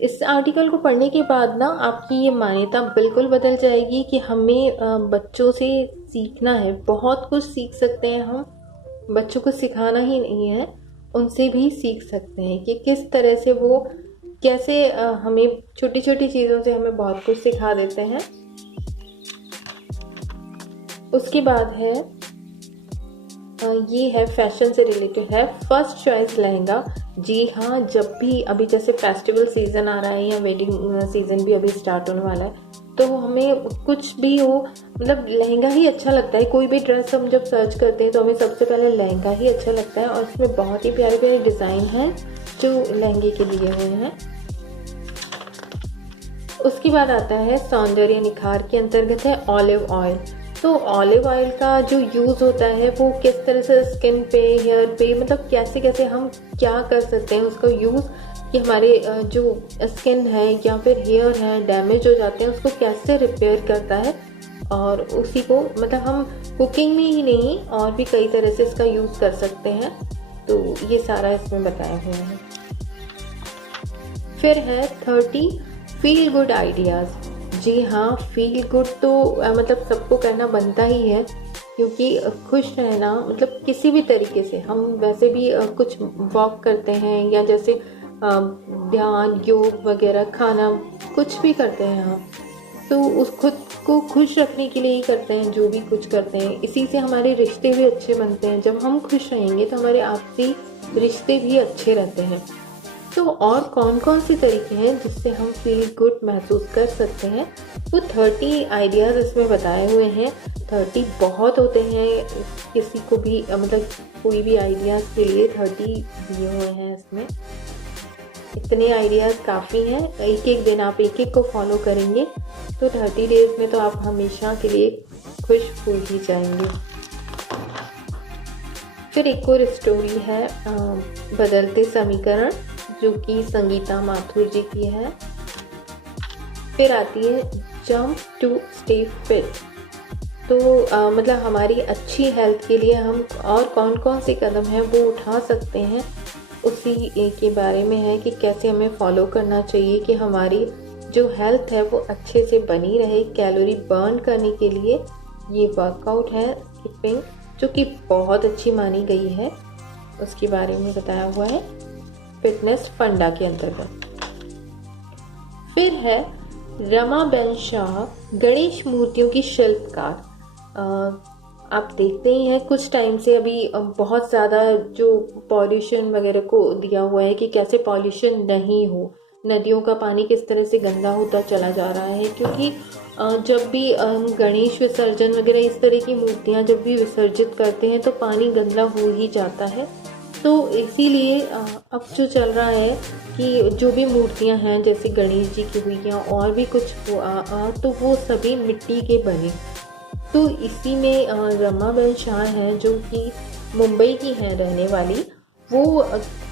इस आर्टिकल को पढ़ने के बाद ना आपकी ये मान्यता बिल्कुल बदल जाएगी कि हमें बच्चों से सीखना है। बहुत कुछ सीख सकते हैं हम, बच्चों को सिखाना ही नहीं है, उनसे भी सीख सकते हैं कि किस तरह से वो कैसे हमें छोटी छोटी चीज़ों से हमें बहुत कुछ सिखा देते हैं। उसके बाद है ये है फैशन से रिलेटेड है, फर्स्ट चॉइस लहंगा। जी हाँ, जब भी अभी जैसे फेस्टिवल सीज़न आ रहा है या वेडिंग सीज़न भी अभी स्टार्ट होने वाला है, तो हमें कुछ भी हो मतलब लहंगा ही अच्छा लगता है। कोई भी ड्रेस हम जब सर्च करते हैं तो हमें सबसे पहले लहंगा ही अच्छा लगता है, और इसमें बहुत ही प्यारे प्यारे डिज़ाइन हैं जो लहंगे के लिए हुए हैं। उसके बाद आता है सौंदर्य निखार के अंतर्गत है ऑलिव ऑयल। तो ऑलिव ऑयल का जो यूज़ होता है वो किस तरह से स्किन पे, हेयर पे, मतलब कैसे कैसे हम क्या कर सकते हैं उसका यूज़ कि हमारे जो स्किन है या फिर हेयर है डैमेज हो जाते हैं उसको कैसे रिपेयर करता है। और उसी को मतलब हम कुकिंग में ही नहीं और भी कई तरह से इसका यूज़ कर सकते हैं। तो ये सारा इसमें बताया हुआ है। फिर है 30 फील गुड आइडियाज़। जी हाँ, फील गुड तो मतलब सबको करना बनता ही है, क्योंकि खुश रहना मतलब किसी भी तरीके से हम वैसे भी कुछ वॉक करते हैं या जैसे ध्यान योग वगैरह खाना कुछ भी करते हैं हम, तो उस खुद को खुश रखने के लिए ही करते हैं। जो भी कुछ करते हैं इसी से हमारे रिश्ते भी अच्छे बनते हैं। जब हम खुश रहेंगे तो हमारे आपसी रिश्ते भी अच्छे रहते हैं। तो और कौन कौन से तरीके हैं जिससे हम फील गुड महसूस कर सकते हैं, वो 30 आइडियाज़ इसमें बताए हुए हैं। 30 बहुत होते हैं, किसी को भी मतलब कोई भी आइडियाज़ के लिए 30 दिए हुए हैं इसमें। इतने आइडियाज़ काफ़ी हैं, एक एक दिन आप एक एक को फॉलो करेंगे तो 30 डेज में तो आप हमेशा के लिए खुश हो ही जाएंगे। फिर एक और स्टोरी है बदलते समीकरण, जो कि संगीता माथुर जी की है। फिर आती है जंप टू स्टे फिट। तो मतलब हमारी अच्छी हेल्थ के लिए हम और कौन कौन से कदम हैं वो उठा सकते हैं, उसी के बारे में है कि कैसे हमें फॉलो करना चाहिए कि हमारी जो हेल्थ है वो अच्छे से बनी रहे। कैलोरी बर्न करने के लिए ये वर्कआउट है स्किपिंग, जो कि बहुत अच्छी मानी गई है, उसके बारे में बताया हुआ है फिटनेस फंडा के अंतर्गत। फिर है रमाबेन शाह, गणेश मूर्तियों की शिल्पकार। आप देखते ही हैं कुछ टाइम से अभी बहुत ज़्यादा जो पॉल्यूशन वगैरह को दिया हुआ है कि कैसे पॉल्यूशन नहीं हो, नदियों का पानी किस तरह से गंदा होता चला जा रहा है, क्योंकि जब भी गणेश विसर्जन वगैरह इस तरह की मूर्तियाँ जब भी विसर्जित करते हैं तो पानी गंदा हो ही जाता है। तो इसीलिए अब जो चल रहा है कि जो भी मूर्तियां हैं जैसे गणेश जी की हुई या और भी कुछ तो वो सभी मिट्टी के बने। तो इसी में रमाबेन शाह हैं जो कि मुंबई की हैं रहने वाली, वो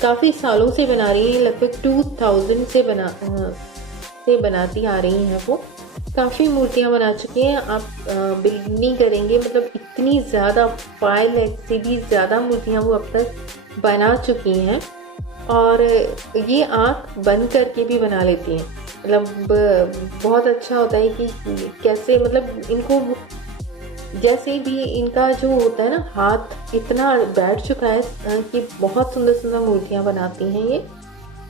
काफ़ी सालों से बना रही हैं, लगभग 2000 से बनाती आ रही हैं। वो काफ़ी मूर्तियाँ बना चुकी हैं, आप बिलीव नहीं करेंगे, मतलब इतनी ज़्यादा 5 लाख से भी ज़्यादा मूर्तियाँ वो अब तक बना चुकी हैं। और ये आँख बंद करके भी बना लेती हैं, मतलब बहुत अच्छा होता है कि कैसे मतलब इनको जैसे भी इनका जो होता है ना हाथ इतना बैठ चुका है कि बहुत सुंदर सुंदर मूर्तियाँ बनाती हैं ये।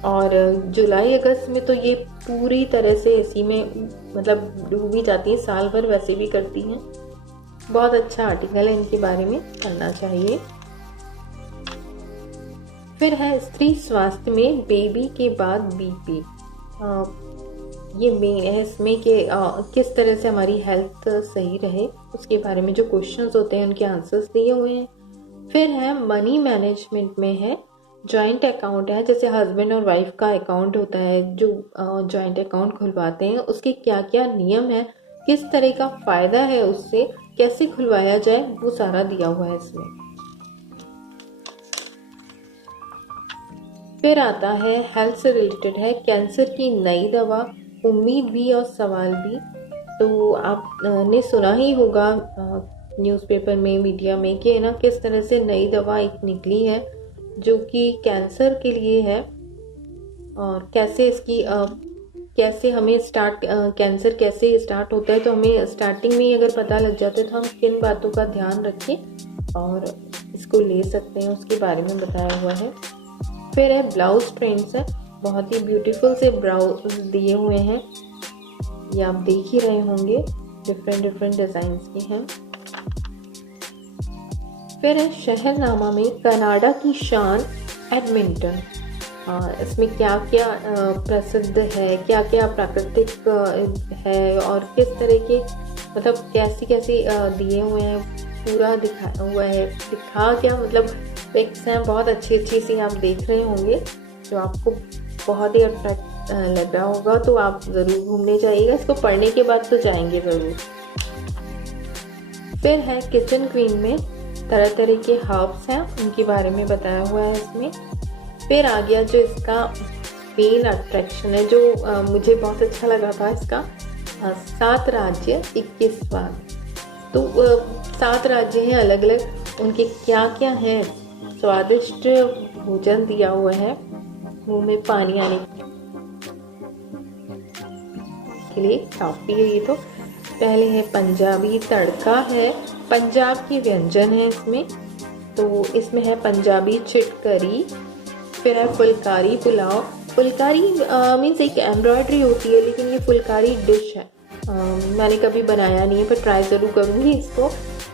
और जुलाई अगस्त में तो ये पूरी तरह से इसी में मतलब डूबी जाती हैं, साल भर वैसे भी करती हैं। बहुत अच्छा आर्टिकल है, इनके बारे में पढ़ना चाहिए। फिर है स्त्री स्वास्थ्य में बेबी के बाद बीपी। ये मेन है इसमें कि किस तरह से हमारी हेल्थ सही रहे, उसके बारे में जो क्वेश्चंस होते हैं उनके आंसर्स दिए हुए हैं। फिर है मनी मैनेजमेंट में है जॉइंट अकाउंट है, जैसे हस्बैंड और वाइफ का अकाउंट होता है, जो जॉइंट अकाउंट खुलवाते हैं उसके क्या क्या नियम है, किस तरह का फ़ायदा है उससे, कैसे खुलवाया जाए, वो सारा दिया हुआ है इसमें। फिर आता है हेल्थ से रिलेटेड है कैंसर की नई दवा, उम्मीद भी और सवाल भी। तो आपने सुना ही होगा न्यूज़पेपर में, मीडिया में कि ना किस तरह से नई दवा एक निकली है जो कि कैंसर के लिए है। और कैसे इसकी कैसे हमें कैंसर कैसे स्टार्ट होता है, तो हमें स्टार्टिंग में ही अगर पता लग जाता है तो हम किन बातों का ध्यान रखें और इसको ले सकते हैं, उसके बारे में बताया हुआ है। फिर है ब्लाउज ट्रेंड्स है, बहुत ही ब्यूटीफुल से ब्लाउज दिए हुए हैं, ये आप देख ही रहे होंगे, डिफरेंट डिजाइन्स के हैं। फिर है शहरनामा में कनाडा की शान एडमिंटन। इसमें क्या क्या प्रसिद्ध है, क्या क्या प्राकृतिक है और किस तरह के मतलब कैसी कैसी दिए हुए हैं, पूरा दिखाया हुआ है। दिखा क्या मतलब पिक्स हैं बहुत अच्छी सी, आप देख रहे होंगे, जो आपको बहुत ही अट्रैक्ट लग रहा होगा, तो आप ज़रूर घूमने जाइएगा। इसको पढ़ने के बाद तो जाएंगे ज़रूर। फिर है किचन क्वीन में तरह तरह के हर्ब्स हैं, उनके बारे में बताया हुआ है इसमें। फिर आ गया जो इसका मेन अट्रैक्शन है, जो मुझे बहुत अच्छा लगा था, इसका 7 राज्य 21 स्वाद। तो 7 राज्य हैं अलग अलग, उनके क्या क्या हैं, स्वादिष्ट भोजन दिया हुआ है, मुंह में पानी आने के लिए काफ़ी है ये। तो पहले है पंजाबी तड़का है, पंजाब की व्यंजन है इसमें, तो इसमें है पंजाबी चिटकरी। फिर है फुलकारी पुलाव। फुलकारी मीन्स एक एम्ब्रॉयडरी होती है, लेकिन ये फुलकारी डिश है। मैंने कभी बनाया नहीं है, पर ट्राई ज़रूर करूँगी इसको,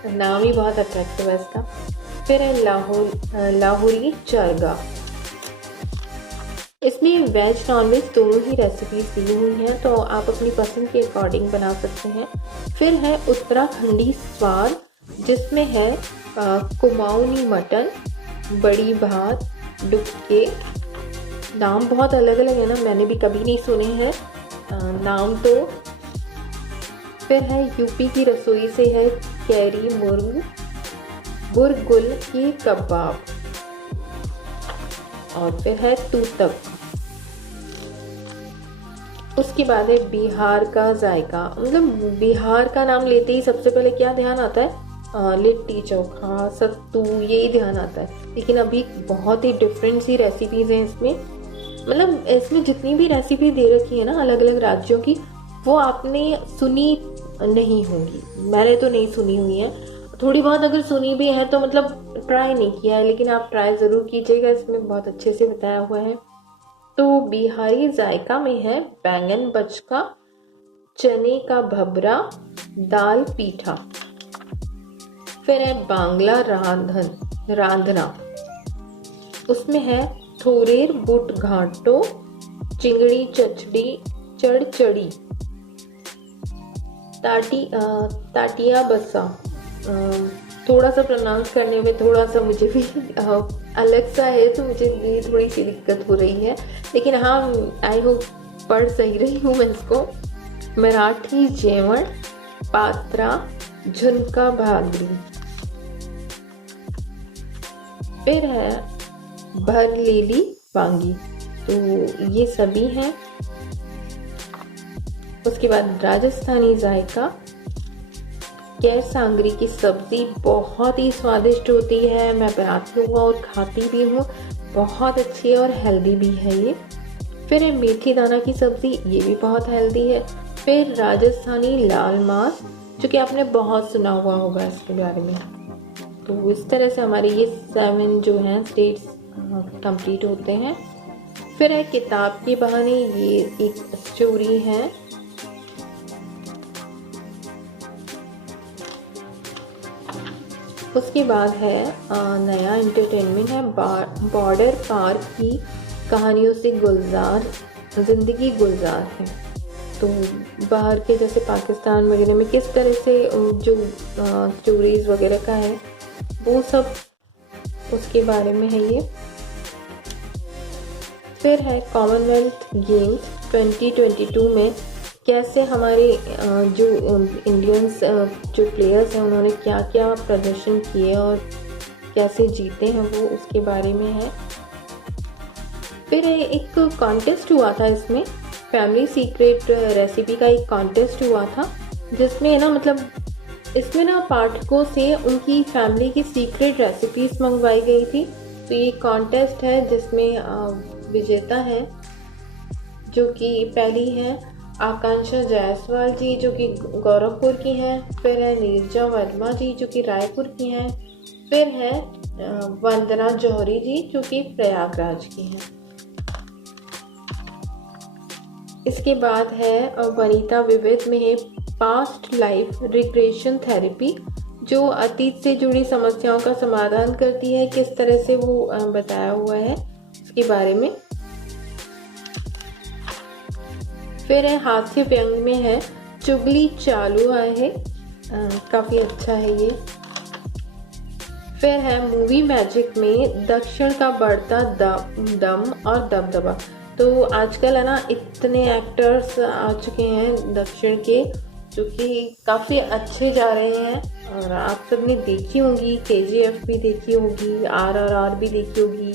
नाम ही बहुत अट्रैक्टिव है इसका। फिर है लाहौरी चरगा। इसमें वेज नॉन वेज दोनों ही रेसिपीज दी हुई हैं, तो आप अपनी पसंद के अकॉर्डिंग बना सकते हैं। फिर है उत्तराखंडी स्वाद, जिसमें है कुमाऊनी मटन, बड़ी भात, डुबके। नाम बहुत अलग अलग है ना, मैंने भी कभी नहीं सुने हैं नाम तो। फिर है यूपी की रसोई से है कैरी मुर्ग, बुरगुल की कबाब। और फिर है तूतक। उसके बाद है बिहार का जायका। मतलब बिहार का नाम लेते ही सबसे पहले क्या ध्यान आता है, लिट्टी चोखा, सत्तू, यही ध्यान आता है। लेकिन अभी बहुत ही डिफरेंट सी रेसिपीज हैं इसमें। मतलब इसमें जितनी भी रेसिपी दे रखी है ना अलग अलग राज्यों की, वो आपने सुनी नहीं होंगी, मैंने तो नहीं सुनी हुई है। थोड़ी बहुत अगर सुनी भी है तो मतलब ट्राई नहीं किया है, लेकिन आप ट्राई ज़रूर कीजिएगा, इसमें बहुत अच्छे से बताया हुआ है। तो बिहारी जायका में है बैंगन बचका, चने का भबरा, दाल पीठा। फिर है बांग्ला रांधना, उसमें है थोरेर बुट घाटो, चिंगड़ी चचड़ी, चढ़चड़ी, ताटिया बसा। थोड़ा सा प्रोनाउंस करने में थोड़ा सा मुझे भी अलग सा है, तो मुझे भी थोड़ी सी दिक्कत हो रही है, लेकिन हाँ आई होप पढ़ सही रही हूँ मैं इसको। मराठी जेवण, पात्रा, झुनका भागरी। फिर है भरलेली वांगी, तो ये सभी हैं। उसके बाद राजस्थानी जायका, कैर सांगरी की सब्जी बहुत ही स्वादिष्ट होती है, मैं बनाती हूँ और खाती भी हूँ, बहुत अच्छी है और हेल्दी भी है ये। फिर है मेथी दाना की सब्जी, ये भी बहुत हेल्दी है। फिर राजस्थानी लाल मांस, जो कि आपने बहुत सुना हुआ होगा इसके बारे में। तो इस तरह से हमारे ये 7 जो हैं स्टेट्स कंप्लीट होते हैं। फिर है किताब के बहाने, ये एक स्टोरी है। उसके बाद है नया एंटरटेनमेंट है बॉर्डर पार की कहानियों से जिंदगी गुलजार है। तो बाहर के जैसे पाकिस्तान वगैरह में किस तरह से जो स्टोरीज वगैरह का है वो सब उसके बारे में है ये। फिर है कॉमनवेल्थ गेम्स 2022 में कैसे हमारे जो इंडियंस जो प्लेयर्स हैं उन्होंने क्या क्या प्रदर्शन किए और कैसे जीते हैं, वो उसके बारे में है। फिर एक कॉन्टेस्ट हुआ था इसमें, फैमिली सीक्रेट रेसिपी का एक कॉन्टेस्ट हुआ था, जिसमें ना मतलब इसमें ना पाठकों से उनकी फैमिली की सीक्रेट रेसिपीज मंगवाई गई थी। तो ये कॉन्टेस्ट है जिसमें विजेता है जो कि पहली है आकांक्षा जायसवाल जी जो कि गोरखपुर की हैं। फिर है नीरजा वर्मा जी जो कि रायपुर की हैं। फिर है वंदना जौहरी जी जो कि प्रयागराज की हैं। इसके बाद है वनिता विविध में है पास्ट लाइफ रिग्रेशन थेरेपी, जो अतीत से जुड़ी समस्याओं का समाधान करती है। किस तरह से वो बताया हुआ है उसके बारे में। फिर है हास्य व्यंग में है चुगली चालू है, काफ़ी अच्छा है ये। फिर है मूवी मैजिक में दक्षिण का बढ़ता दम और दबदबा। तो आजकल है ना इतने एक्टर्स आ चुके हैं दक्षिण के जो कि काफ़ी अच्छे जा रहे हैं। और आप सबने देखी होंगी, KGF भी देखी होगी, RRR भी देखी होगी,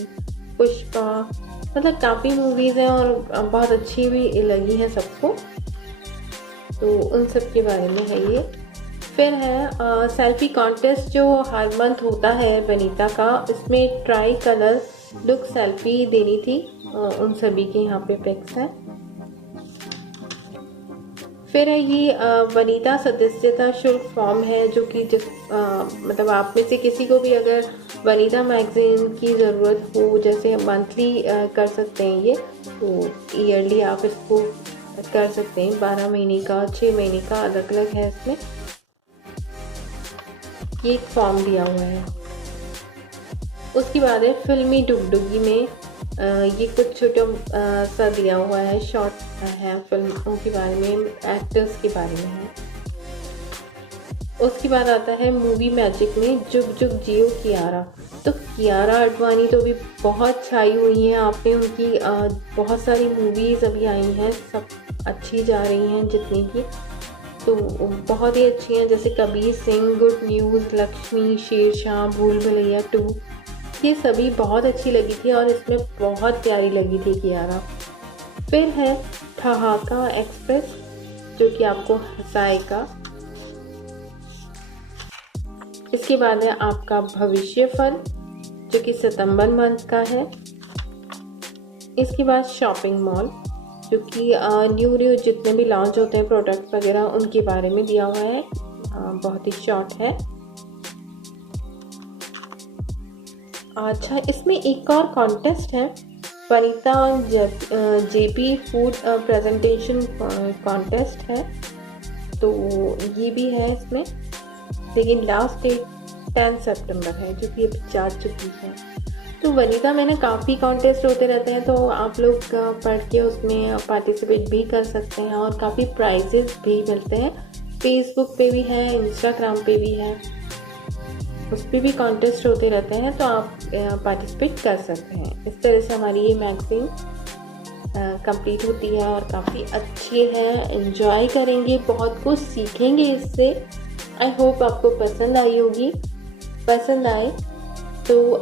पुष्पा, मतलब काफ़ी मूवीज़ हैं और बहुत अच्छी भी लगी हैं सबको। तो उन सब के बारे में है ये। फिर है सेल्फी कॉन्टेस्ट जो हर मंथ होता है वनीता का, इसमें ट्राई कलर लुक सेल्फी देनी थी। उन सभी के यहाँ पे पिक्स हैं। फिर है ये वनीता सदस्यता शुल्क फॉर्म है जो कि मतलब आप में से किसी को भी अगर वनीता मैगजीन की ज़रूरत हो, जैसे मंथली कर सकते हैं ये, तो ईयरली आप इसको कर सकते हैं। 12 महीने का, 6 महीने का अलग अलग है इसमें। ये एक फॉर्म दिया हुआ है। उसके बाद है फिल्मी डुगडुगी में ये कुछ छोटा सा दिया हुआ है, शॉर्ट है फिल्मों के बारे में, एक्टर्स के बारे में है। उसके बाद आता है मूवी मैजिक में जुग जुग जियो कियारा। तो कियारा आडवाणी तो अभी बहुत छाई हुई हैं, आपने उनकी बहुत सारी मूवीज़ अभी आई हैं, सब अच्छी जा रही हैं जितनी की, तो बहुत ही अच्छी हैं। जैसे कबीर सिंह, गुड न्यूज़, लक्ष्मी, शेरशाह, भूल भुलैया 2, ये सभी बहुत अच्छी लगी थी और इसमें बहुत प्यारी लगी थी कियारा। फिर है ठहाका एक्सप्रेस जो कि आपको हंसाएगा। इसके बाद है आपका भविष्य फल जो कि सितंबर मंथ का है। इसके बाद शॉपिंग मॉल जो कि न्यू जितने भी लॉन्च होते हैं प्रोडक्ट वगैरह उनके बारे में दिया हुआ है, बहुत ही शॉर्ट है। अच्छा, इसमें एक और कॉन्टेस्ट है, Vanita JP food presentation contest है, तो ये भी है इसमें, लेकिन लास्ट डेट 10 सितंबर है जो कि अभी जा चुकी है। तो वनिता में ना काफ़ी कॉन्टेस्ट होते रहते हैं, तो आप लोग पढ़ के उसमें पार्टिसिपेट भी कर सकते हैं और काफ़ी प्राइजेस भी मिलते हैं। फेसबुक पे भी है, इंस्टाग्राम पे भी है, उस पर भी कॉन्टेस्ट होते रहते हैं, तो आप पार्टिसिपेट कर सकते हैं। इस तरह से हमारी ये मैगज़ीन कंप्लीट होती है और काफ़ी अच्छी है, एंजॉय करेंगे, बहुत कुछ सीखेंगे इससे। आई होप आपको पसंद आई होगी। पसंद आए तो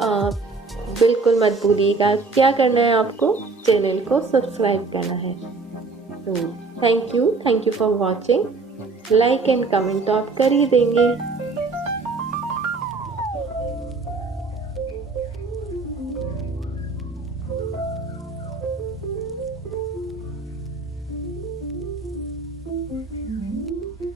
बिल्कुल मत भूलिएगा, क्या करना है आपको, चैनल को सब्सक्राइब करना है। तो thank you for watching. Like and comment तो आप कर ही देंगे।